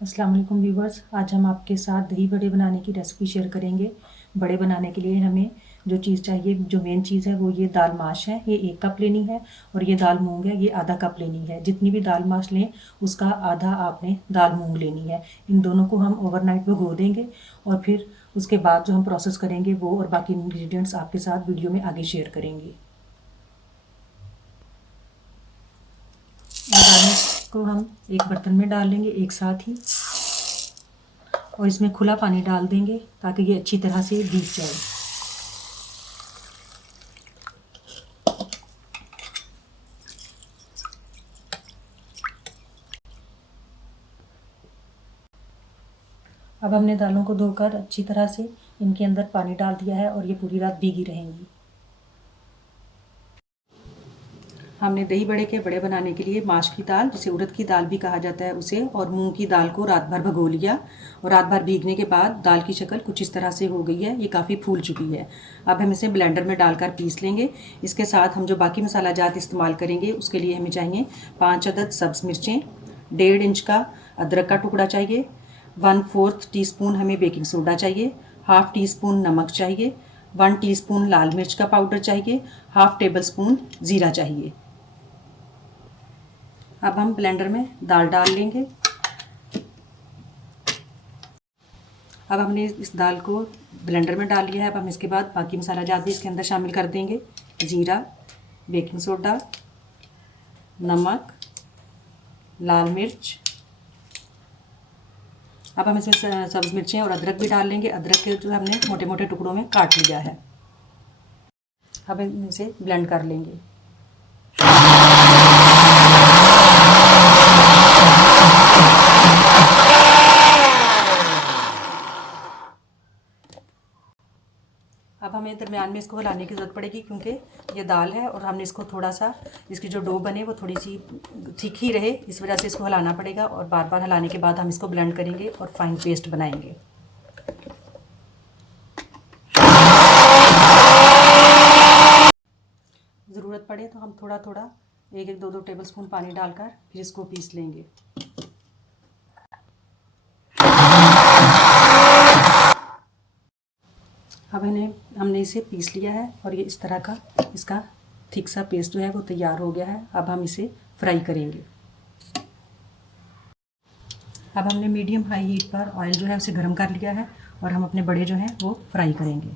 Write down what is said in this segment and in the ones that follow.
अस्सलाम वालेकुम व्यूवर्स। आज हम आपके साथ दही बड़े बनाने की रेसिपी शेयर करेंगे। बड़े बनाने के लिए हमें जो चीज़ चाहिए, जो मेन चीज़ है वो ये दाल माश है। ये 1 कप लेनी है और ये दाल मूंग है, ये आधा कप लेनी है। जितनी भी दाल माश लें उसका आधा आपने दाल मूंग लेनी है। इन दोनों को हम ओवरनाइट भिगो देंगे और फिर उसके बाद जो हम प्रोसेस करेंगे वो और बाकी इंग्रेडिएंट्स आपके साथ वीडियो में आगे शेयर करेंगे। दाल को हम एक बर्तन में डाल लेंगे एक साथ ही और इसमें खुला पानी डाल देंगे ताकि ये अच्छी तरह से भीग जाए। अब हमने दालों को धोकर अच्छी तरह से इनके अंदर पानी डाल दिया है और ये पूरी रात भीगी रहेंगी। हमने दही बड़े के बड़े बनाने के लिए माश की दाल, जिसे उड़द की दाल भी कहा जाता है, उसे और मूंग की दाल को रात भर भिगो लिया और रात भर भीगने के बाद दाल की शक्ल कुछ इस तरह से हो गई है। ये काफ़ी फूल चुकी है। अब हम इसे ब्लेंडर में डालकर पीस लेंगे। इसके साथ हम जो बाकी मसाला जात इस्तेमाल करेंगे उसके लिए हमें चाहिए 5 अदद सब्ज़ मिर्चें, 1.5 इंच का अदरक का टुकड़ा चाहिए, 1/4 टीस्पून हमें बेकिंग सोडा चाहिए, हाफ़ टी स्पून नमक चाहिए, 1 टीस्पून लाल मिर्च का पाउडर चाहिए, हाफ़ टेबल स्पून ज़ीरा चाहिए। अब हम ब्लेंडर में दाल डाल लेंगे। अब हमने इस दाल को ब्लेंडर में डाल लिया है। अब हम इसके बाद बाकी मसाला जात भी इसके अंदर शामिल कर देंगे। जीरा, बेकिंग सोडा, नमक, लाल मिर्च। अब हम इसमें सब्ज़ मिर्चें और अदरक भी डाल लेंगे। अदरक के जो हमने मोटे मोटे टुकड़ों में काट लिया है। अब हम इसे ब्लेंड कर लेंगे। अब हमें दरमियान में इसको हिलाने की ज़रूरत पड़ेगी क्योंकि ये दाल है और हमने इसको थोड़ा सा, इसकी जो डो बने वो थोड़ी सी थिक ही रहे, इस वजह से इसको हिलाना पड़ेगा और बार बार हिलाने के बाद हम इसको ब्लेंड करेंगे और फाइन पेस्ट बनाएंगे। ज़रूरत पड़े तो हम थोड़ा थोड़ा 1-1, 2-2 टेबल स्पून पानी डालकर फिर इसको पीस लेंगे। अब हमने इसे पीस लिया है और ये इस तरह का इसका थिक सा पेस्ट जो है वो तैयार हो गया है। अब हम इसे फ्राई करेंगे। अब हमने मीडियम हाई हीट पर ऑयल जो है उसे गर्म कर लिया है और हम अपने बड़े जो हैं वो फ्राई करेंगे।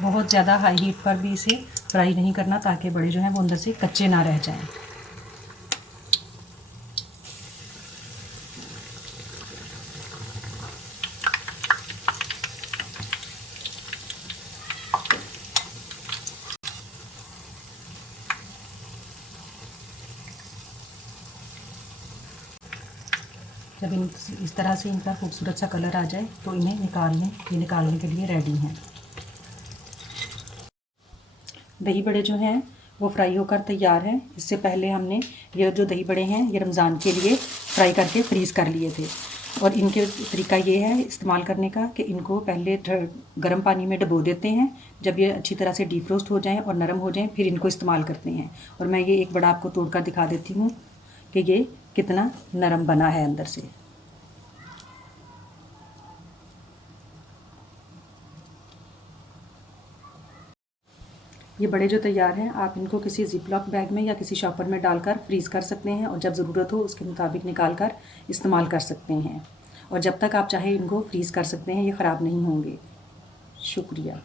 बहुत ज़्यादा हाई हीट पर भी इसे फ्राई नहीं करना ताकि बड़े जो हैं वो अंदर से कच्चे ना रह जाएं। जब इस तरह से इनका खूबसूरत सा कलर आ जाए तो इन्हें निकालने के लिए रेडी हैं। दही बड़े जो हैं वो फ्राई होकर तैयार हैं। इससे पहले हमने ये जो दही बड़े हैं ये रमज़ान के लिए फ्राई करके फ्रीज़ कर लिए थे और इनके तरीका ये है इस्तेमाल करने का कि इनको पहले गर्म पानी में डुबो देते हैं। जब ये अच्छी तरह से डीफ्रोस्ट हो जाएं और नरम हो जाएं फिर इनको इस्तेमाल करते हैं। और मैं ये एक बड़ा आपको तोड़कर दिखा देती हूँ कि ये कितना नरम बना है अंदर से। ये बड़े जो तैयार हैं आप इनको किसी ज़िपलॉक बैग में या किसी शॉपर में डालकर फ्रीज़ कर सकते हैं और जब ज़रूरत हो उसके मुताबिक निकाल कर इस्तेमाल कर सकते हैं और जब तक आप चाहें इनको फ्रीज़ कर सकते हैं, ये ख़राब नहीं होंगे। शुक्रिया।